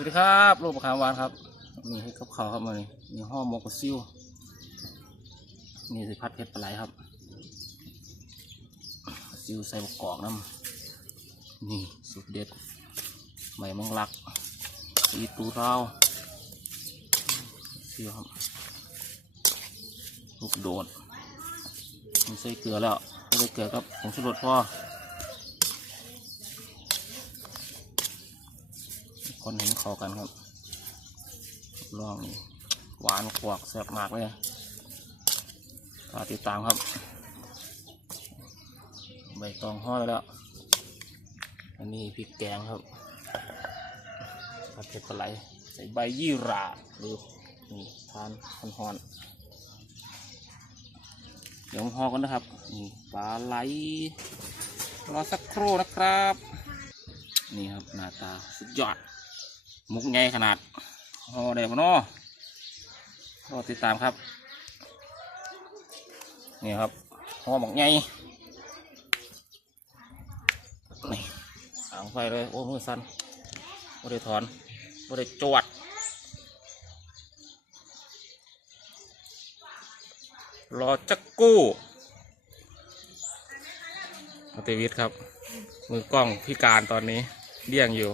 วัสดีครับลูกมะขามหวานครับมีให้กับข้าวครับมาเลยมีห่อหมกกับซิ่วนี่สิพัดเพชรปลาไหลครับซิ่วใส่บกกอกน้ำนี่สุดเด็ดใบมังลักสีตูเราซิ่วครับลูกโดดมีใส่เกลือแล้วไม่ได้เกลือครับผงชูรสพอคนเห็นคอกันครับลองหวานกวกแซ่บมากเลยติดตามครับใบตองห่อแล้วอันนี้พริกแกงครับผัดเผ็ดปลาไหลใส่ใบยี่หร่าหรือนี่ทานห่อนเดี๋ยวห่อกันนะครับนี่ปลาไหลรอสักครู่นะครับนี่ครับหน้าตาสุดยอดมุกใหญ่ขนาดห่อได้ปะเนาะรอติดตามครับนี่ครับห่อหมกใหญ่นี่อ่างไฟเลยโอ้มือสั่นไม่ได้ถอนไม่ได้จวดรอจักกู้อัตวิทย์ครับมือกล้องพิการตอนนี้เลี้ยงอยู่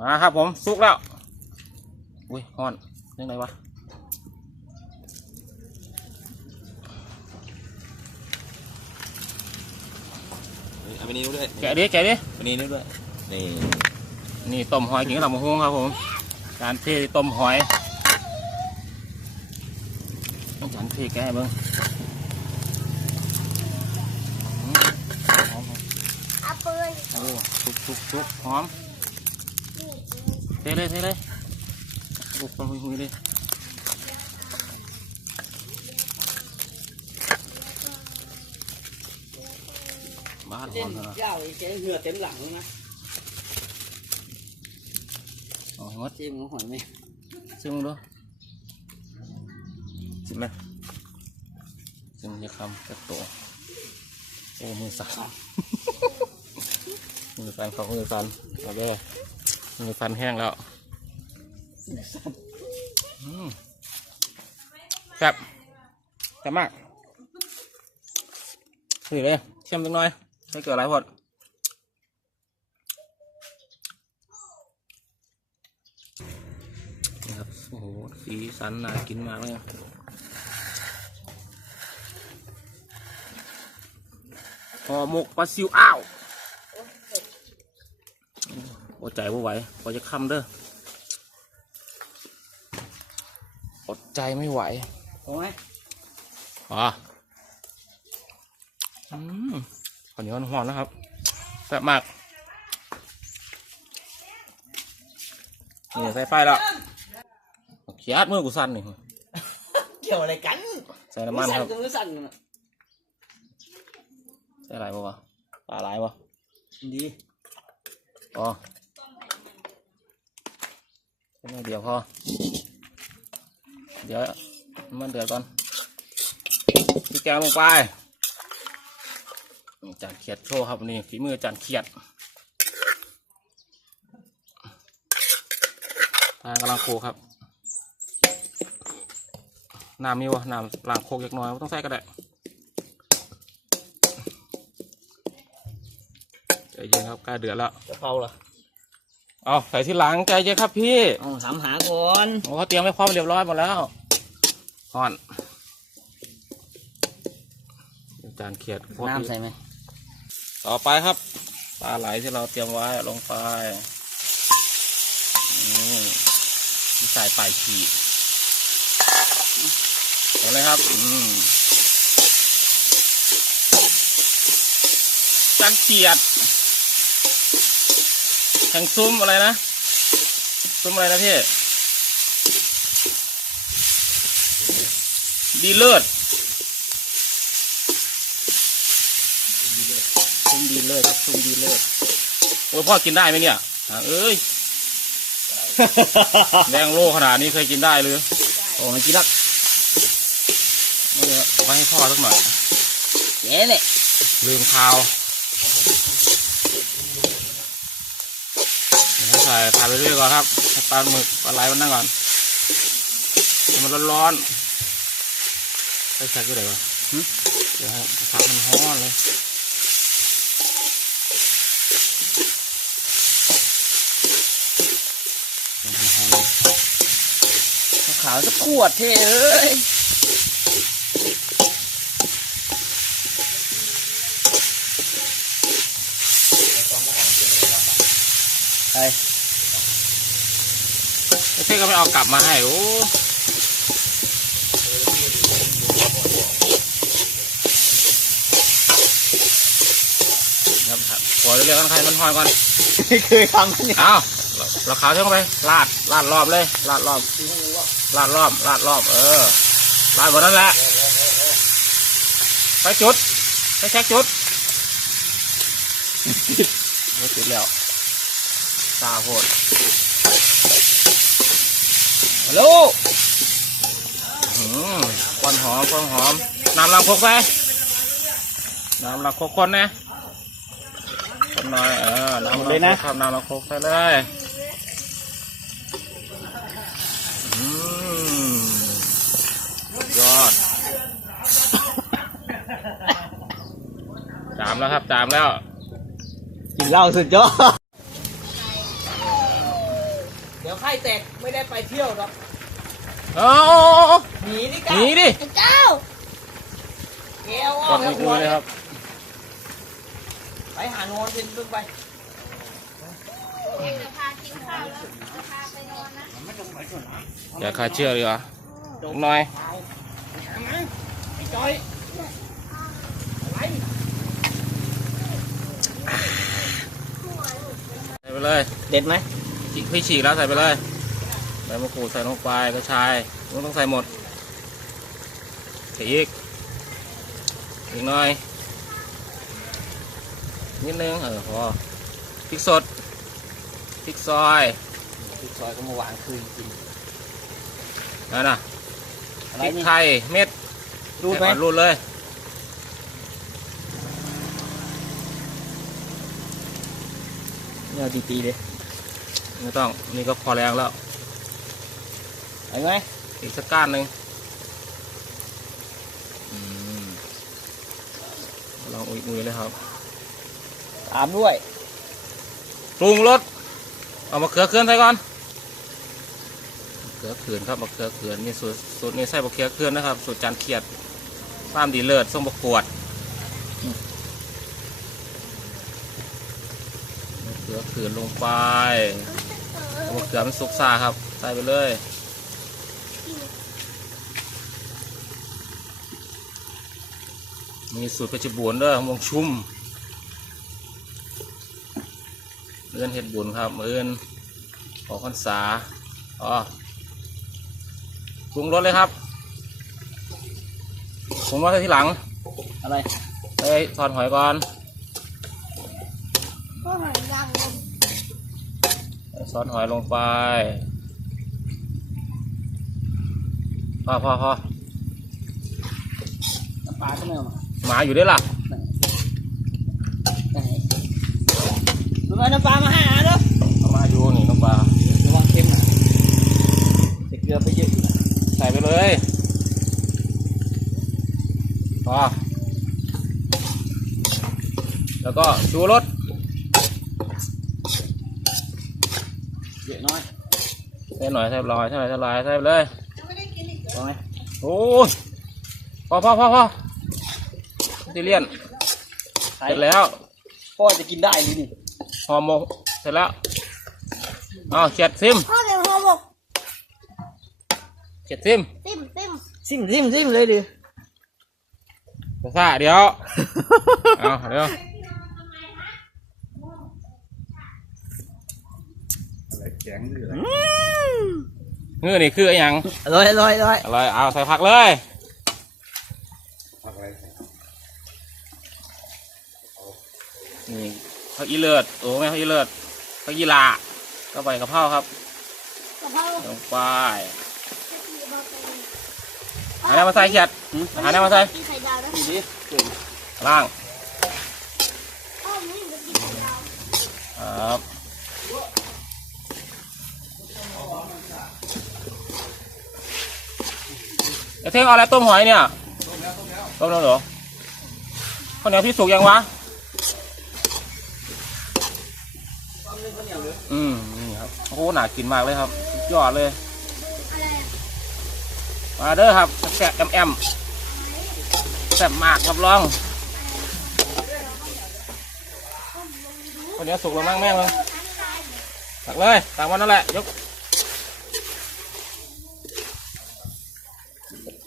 มาครับผมสุกแล้วอุ้ยฮ้อนยังไงวะเอาไปนี้ด้วยแกะดิแกะดิไปนี้ด้วยนี่ต้มหอยกินกับลำมะฮุ่งครับผมการเทต้มหอยจานเทแกะให้เบิ้งเอาปืนโอ้สุกหอมเทเลยบุกคนหุยเลยบ้านหอมเลยเจ้าไอ้เจ๊เหงื่อเต็มหลังนะโอ้ยมดชิมหอยไหมชิมดูชิมเลยชิมจะคำจะโตโอ้มือสั่นมือสั่นเขามือสั่นเอาไปมือสั่นแห้งแล้วแซ่บมากนี่เลยเชื่อมจังหน่อยไม่เกิดอะไรพอดนี่ครับโอ้โหสีสันน่ากินมากเลยห่อหมกปลาซิวอ้าวอดใจไม่ไหวพอจะค่ำเด้ออดใจไม่ไหวโอ้ยข้าวเหนียวหอมนะครับแซ่บมากนี่ใส่ไฟแล้วเขียดมือกูสั่นนี่เกี่ยวอะไรกันใส่น้ำมันครับสั่นใส่อะไรบ้างปลาไหลบ้างดีอ๋อแค่เดียวพอเดี๋ยวมันเดือดก่อนพี่แกงลงไปจานเขียดโชว์ครับนี่ฝีมือจานเขียดทางกำลังโคครับน้ำมีวะน้ำล้างโคกเล็กน้อยไม่ต้องใส่ก็ได้ใจเย็นครับใกล้เดือดแล้วจะเผาเหรอเอาใส่ที่หลังใจเย็นครับพี่ถามหาก่อนโอ้เขาเตรียมไว้พร้อมเรียบร้อยหมดแล้วห่อนจานเขียดน้ำใส่ไหมต่อไปครับปลาไหลที่เราเตรียมไว้ลงไปใส่ปลายขีดเอาเลยครับจานเขียดแข่งซุ้มอะไรนะซุ้มอะไรนะพี่ดีเลิศซุ้มดีเลิศครับซุ้มดีเลิศโอ้พ่อกินได้ไหมเนี่ยเอ้ยแดงโลขนาดนี้เคยกินได้หรือโอ้ไม่กินละเอาไปให้พ่อสักหน่อยเย้เลยลืมข้าว ใส่ไปเรื่อยก่อนครับให้ปลาหมึกปลาไหลมันนั่งก่อนให้มันร้อนๆใส่ก็ได้ก่อนเดี๋ยวให้กระทะมันร้อนเลยขาวสักขวดเท่เอ้ยไป เท่ก็ไม่เอากลับมาให้โอ้ครับพอเรียกกันใครมันหอยก่อน เคยทำเนี่ย เอาเราขาวเท่าไปลาดรอบเลยลาดรอบลาดรอบลาดหมดนั่นแหละไปจุดไปเช็คจุดไม่จุดแล้วตาโหดฮัลโหลควันหอมน้ำลำโคกไปน้ำลำโคกคนนะคนหน่อยน้ำเลยนะครับน้ำลำโคกไปเลยยอดจามแล้วครับจามแล้ว กินเหล้าสุดยอดเดี๋ยวไข่แตกไม่ได้ไปเที่ยวหรอก หนีดิ หนีดิ เจ้า แกวอ ก อก ด แล้ว มือเลยครับ ไปหานอนเป็นตึ้งไป เดี๋ยวพากินข้าวแล้วพาไปนอนนะ อย่าคาเชือกดีกว่าหน่อย ไอ้จอยอะไร ใส่ไปเลย เด็ดไหม พี่ฉีกแล้วใส่ไปเลยใส่มะกรูดใส่ลงไปกระชายมันต้องใส่หมดใส่อีกหน่อยนิดนึงพอพริกสดพริกซอย พี่ซอยก็มาวางคืนกิน นั่นน่ะ อะ พ ไร ริก นี่ ไทยเม็ด รูดไหม รูดเลย เนี่ยตีเลย ไม่ต้องนี่ก็พอแรงแล้ว เห็นไหม อีกสักก้านหนึ่งลองอุ้ยเลยครับ ตามด้วย ปรุงรสเอามะเขือเขือนใส่ก่อนมะเขือเขือนครับมะเขือเขือนนี่สูตรนี้ใส่มะเขือเขือนนะครับสูตรจานเขียดความดีเลิศส้มประกวดมะเขือเขือนลงไปมะเขือมันสุกซ่าครับใส่ไปเลยมีสูตรเพชรบูรณ์ด้วยวงชุ่มเอื้อนเห็ดบุญครับเอื้อนขอพรรษาปรุงรสเลยครับปรุงรสใส่ทีหลัง อะไร ใส่ซอสหอยก่อน ก็หอยนางรม ใส่ซอสหอยลงไปพอ น้ำปลาก็ไม่เอามา หมาอยู่ด้วยล่ะ ไหนดูมาน้ำปลามาให้เด้อ เอามาอยู่นี่น้ำปลา ระวังเค็มนะใส่เกลือไปเยอะอยู่นะ ใส่ไปเลยพอแล้วก็ชูรส เยอะน้อย ใส่หน่อยใส่ลอยใส่ไปเลย ไม่ได้กินอีก พอไหม โอ้ยพอติเลียนเสร็จแล้ว พ่อจะกินได้หรือนี่ หอมหมกเสร็จแล้วเอาเฉียดซิม พ่อเดี๋ยวห่อหมก เฉียดซิม ติ้ม ซิมเลยดิ ซ่าเดี๋ยว เอาเดี๋ยวเงื่อนี่คืออะไรยัง อร่อย อะไรเอาใส่ผักเลย นี่ผักอีเลิศโอ้ไม่ผักอีเลิศผักยีลาก็ใบกะเพราครับ กะเพรา ลงไปหาแนวมาใส่เขียดหาแนวมาใส่ กินไข่ดาวนะ ดีดิเก่ง ล่าง พ่อไม่ได้กินไข่ดาว ครับ จะเท่งเอาอะไรต้มหอยเนี่ยต้มแล้วเหรอข้าวเหนียวพี่สุกยังวะนี่ครับโอ้โหหนากินมากเลยครับยอดเลยมาเด้อครับแซ่บแอมแซ่บมากรับรองข้าวเหนียวสุกแล้วมั่งแม่งเลยตักเลยตักวันนั่นแหละยก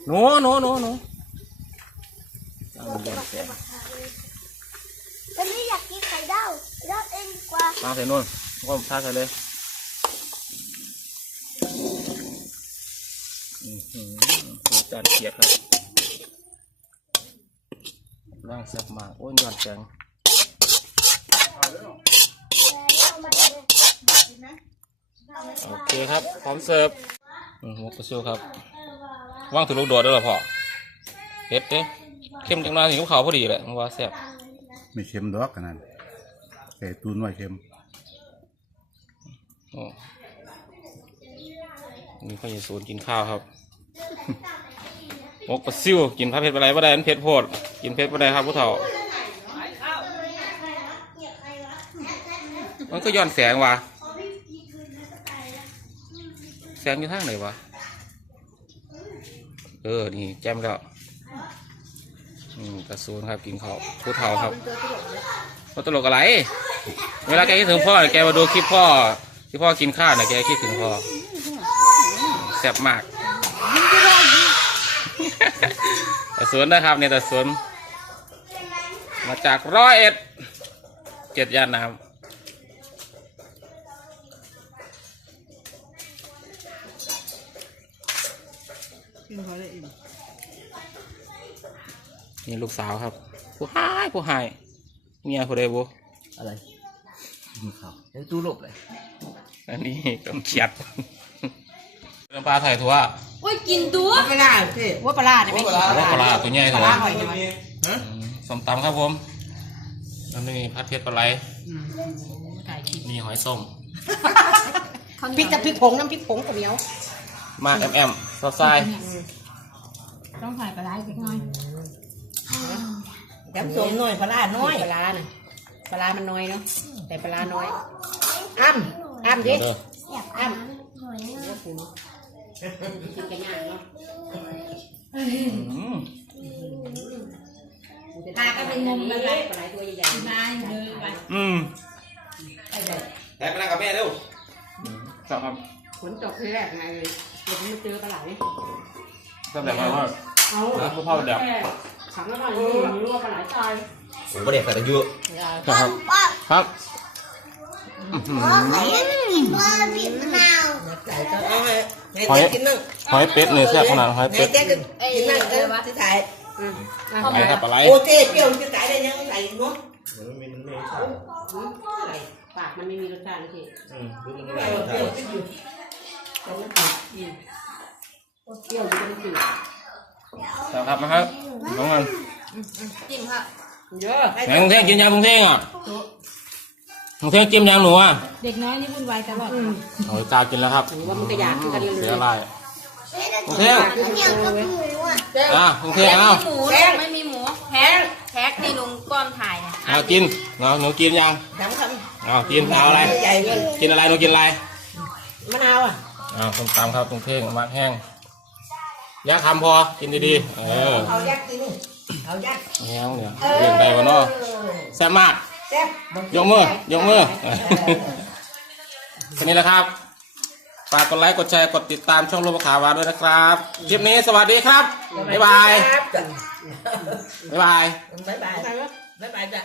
หนูตอนนี้อยากกินไข่ดาวเลือกเองดีกว่า มาใส่นู่นก็ทาใส่เลยสูตรจานเกียดครับร่างแซ่บมากโอ้ยยอดแข็งโอเคครับพร้อมเสิร์ฟหมูกระซิวครับว่างถือลูกโดดด้วยเหรอพ่อเผ็ดเด้เข้มจังเลยถึงกับเขาพอดีเลยมันว่าแซ่บ ไม่เค็มดอกกันนั่นแต่ตูนไว้เค็ม นี่พ่อใหญ่ศูนย์กินข้าวครับหมกปลาซิวกินผัดเผ็ดอะไรบ่ได้มันเผ็ดโพดกินเผ็ดบ่ได้ครับผู้เฒ่ามันก็ย้อนแสงว่ะแสงอยู่ทางไหนวะนี่แจ่มแล้วกระซูนครับกินข้าวผู้เฒ่าครับว่าตลกอะไรเวลาแกคิดถึงพ่อแกมาดูคลิปพ่อที่พ่อกินข้าวนะแกคิดถึงพ่อแซ่บมากตะสวนนะครับเนี่ยตะสวนมาจาก101 7 ย่านน้ำนี่ลูกสาวครับผู้หายเมียผู้ใดบุ อะไรมีข่าวเดี๋ยวตู้หลบเลย อันนี้ต้องเขียดน้ำปลาไทยถั่ว โอ้ยกินตัว ไม่ได้พี่ว่าปลาเนี่ยไม่กิน ว่าปลาตัวใหญ่ ป ถั่ว ลาหอยใช่ไหม ส้มตำครับผมแล้วนี่ผัดเผ็ดปลาไหล ถ่ายคลิป มีหอยส้ม พริกกับพริกผงน้ำพริกผงกับเหนียว มากแอมซอสไส้ ต้องถ่ายปลาไหลอีกหน่อยแถมสมหน่อยปลาน้อยปลาน่ะปลามันน้อยเนาะแต่ปลาน้อยอ้ำดิ เด้อ อ้ำกินกันยากเนาะพากันไปงมกันเลยปลาไหลตัวใหญ่ๆมาเลยไป แต่ไปนั่งกับแม่เร็วครับ ฝนตกที่แรกไงเลยเดี๋ยวมันเจอปลาไหล ก็แบบว่า เอา ผู้พ่อแบบ ขังแล้วก็รู้ว่าปลาไหลตาย ผมก็เด็กใส่ตะยุ ครับครับ กินว่าบีบมะนาว หอยเป็ดเนี่ยแซ่บขนาดหอยเป็ด กินนั่งที่ถ่าย ไหนครับปลาไหล โอเคเปรี้ยวจะถ่ายได้ยังใส่เนาะปากมันไม่มีรสชาตินะพี่เปรี้ยวอยู่ตรงนั้นเปรี้ยวอยู่ตรงนั้น ครับนะครับน้องมัน จิ้มค่ะ เยอะ แหงเท่งกินยำเท่งอ่ะเท่งจิ้มยำหนูอ่ะ เด็กน้อยนี่วุ่นวายตลอด โอ้ยกากินแล้วครับ ว่ามันก็อยากกินกันเลย เสียอะไร เที่ยวกับหมูอ่ะ เท่งเอา หมูไม่มีหมูแพ็คนี่ลุงก้อนถ่ายเนี่ย เอากินหนูกินยัง น้ำค เอากินเอาอะไร ำใหญ่เลย กินอะไรหนูกินอะไร มะนาวอ่ะ ส้มตำครับตรงเท่งมากแห้งย่างคำพอกินดีๆเอายัดกินเอายัด แห้งเนี่ยเรื่องใดวะเนาะแซ่บมาก แซ่บ ยกมือแค่นี้แหละครับฝากกดไลค์กดแชร์กดติดตามช่องโลบขาวาด้วยนะครับคลิปนี้สวัสดีครับบ๊ายบาย บ๊ายบาย บ๊ายบาย บ๊ายบายจ้ะ